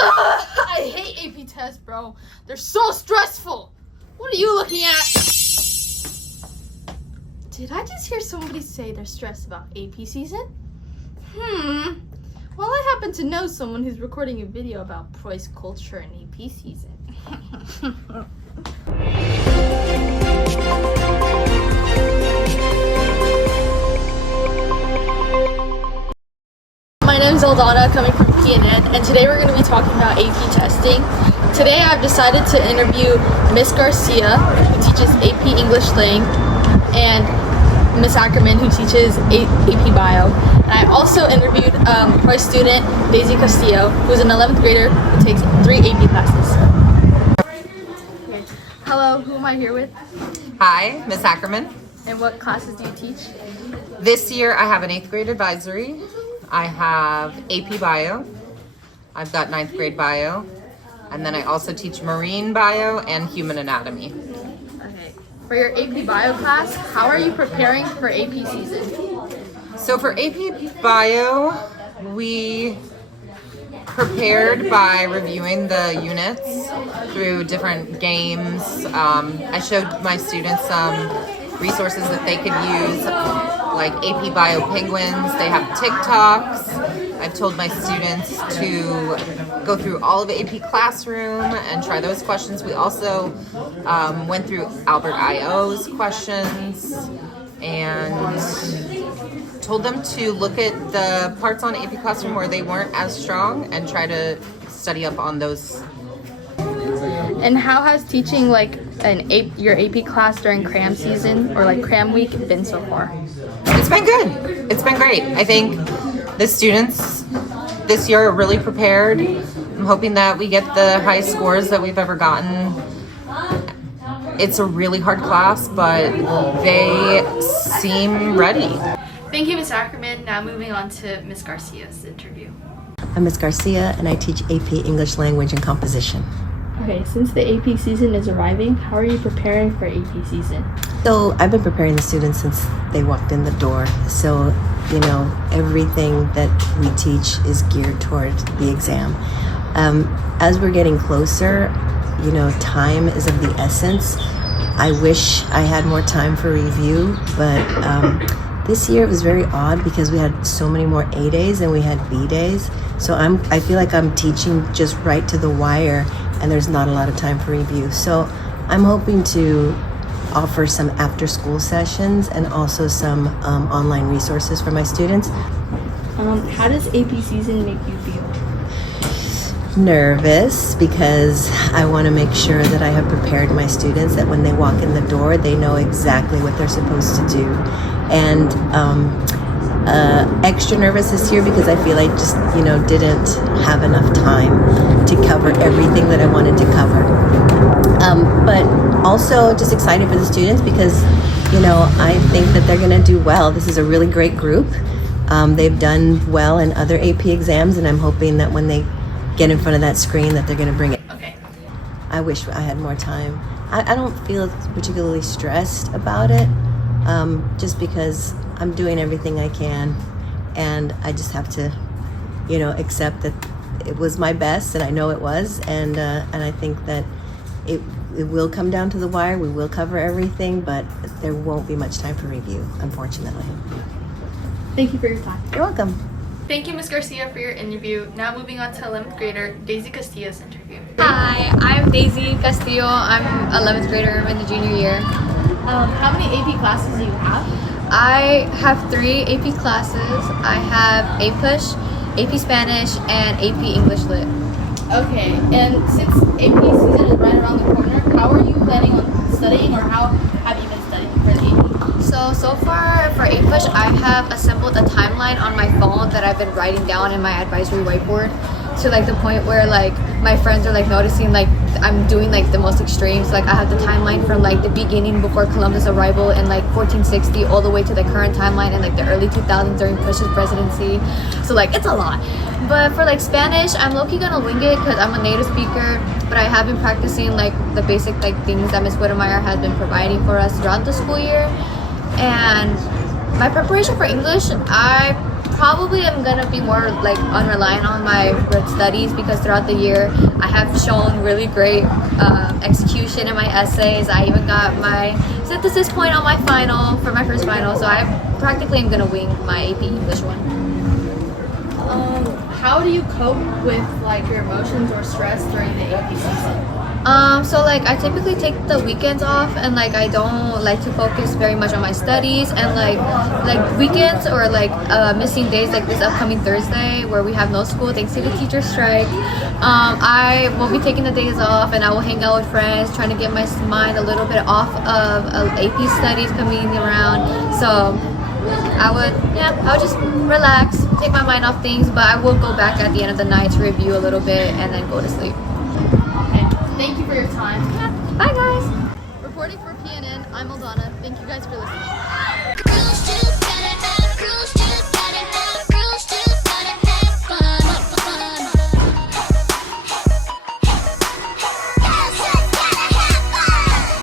I hate AP tests, bro. They're so stressful. What are you looking at? Did I just hear somebody say they're stressed about AP season? Well, I happen to know someone who's recording a video about Preuss culture and AP season. My name is Aldana, coming from PNN, and today we're going to be talking about AP testing. Today I've decided to interview Miss Garcia, who teaches AP English Lang, and Miss Ackerman, who teaches AP Bio. And I also interviewed Preuss student Daisy Castillo, who's an 11th grader who takes 3 AP classes. Okay. Hello, who am I here with? Hi, Miss Ackerman. And what classes do you teach? This year I have an 8th grade advisory. I have AP Bio. I've got 9th grade Bio. And then I also teach Marine Bio and Human Anatomy. Okay. For your AP Bio class, how are you preparing for AP season? So for AP Bio, we prepared by reviewing the units through different games. I showed my students some resources that they could use, like AP Bio Penguins. They have TikToks. I've told my students to go through all of AP Classroom and try those questions. We also went through Albert I.O.'s questions and told them to look at the parts on AP Classroom where they weren't as strong and try to study up on those. And how has teaching your AP class during cram season or cram week been so far? It's been good. It's been great. I think the students this year are really prepared. I'm hoping that we get the highest scores that we've ever gotten. It's a really hard class, but they seem ready. Thank you, Ms. Ackerman. Now moving on to Ms. Garcia's interview. I'm Ms. Garcia, and I teach AP English Language and Composition. Okay, since the AP season is arriving, how are you preparing for AP season? So I've been preparing the students since they walked in the door. So, everything that we teach is geared toward the exam. As we're getting closer, time is of the essence. I wish I had more time for review, but this year it was very odd because we had so many more A days than we had B days. So I feel like I'm teaching just right to the wire, and there's not a lot of time for review. So I'm hoping to offer some after-school sessions and also some online resources for my students. How does AP season make you feel? Nervous, because I want to make sure that I have prepared my students that when they walk in the door, they know exactly what they're supposed to do. And extra nervous this year because I feel I just, didn't have enough time to cover everything that I wanted to cover. But also just excited for the students because, I think that they're going to do well. This is a really great group. They've done well in other AP exams, and I'm hoping that when they get in front of that screen that they're going to bring it. Okay. I wish I had more time. I don't feel particularly stressed about it, just because I'm doing everything I can, and I just have to, accept that it was my best, and I know it was, and I think that it will come down to the wire. We will cover everything, but there won't be much time for review, unfortunately. Thank you for your time. You're welcome. Thank you, Ms. Garcia, for your interview. Now moving on to 11th grader Daisy Castillo's interview. Hi, I'm Daisy Castillo. I'm 11th grader in the junior year. How many AP classes do you have? I have 3 AP classes. I have A-Push, AP Spanish, and AP English Lit. Okay, and since AP season is right around the corner, how are you planning on studying, or how have you been studying for the AP? So far for A-Push, I have assembled a timeline on my phone that I've been writing down in my advisory whiteboard to the point where my friends are noticing I'm doing the most extremes. I have the timeline from the beginning before Columbus' arrival in 1460 all the way to the current timeline in the early 2000s during Push's presidency. So it's a lot. But for Spanish, I'm low-key gonna wing it because I'm a native speaker, but I have been practicing the basic things that Ms. Whittemeyer has been providing for us throughout the school year. And my preparation for English, I probably am gonna be more like unreliant on my studies because throughout the year I have shown really great execution in my essays. I even got my synthesis point on my final for my first final, so I practically am gonna wing my AP English one. How do you cope with like your emotions or stress during the AP season? So like I typically take the weekends off, and like I don't like to focus very much on my studies, and like weekends or like missing days like this upcoming Thursday where we have no school thanks to the teacher strike. I will be taking the days off, and I will hang out with friends, trying to get my mind a little bit off of AP studies coming around. So I would just relax, take my mind off things, but I will go back at the end of the night to review a little bit and then go to sleep. Okay. Thank you for your time. Bye guys! Reporting for PNN, I'm Aldana. Thank you guys for listening.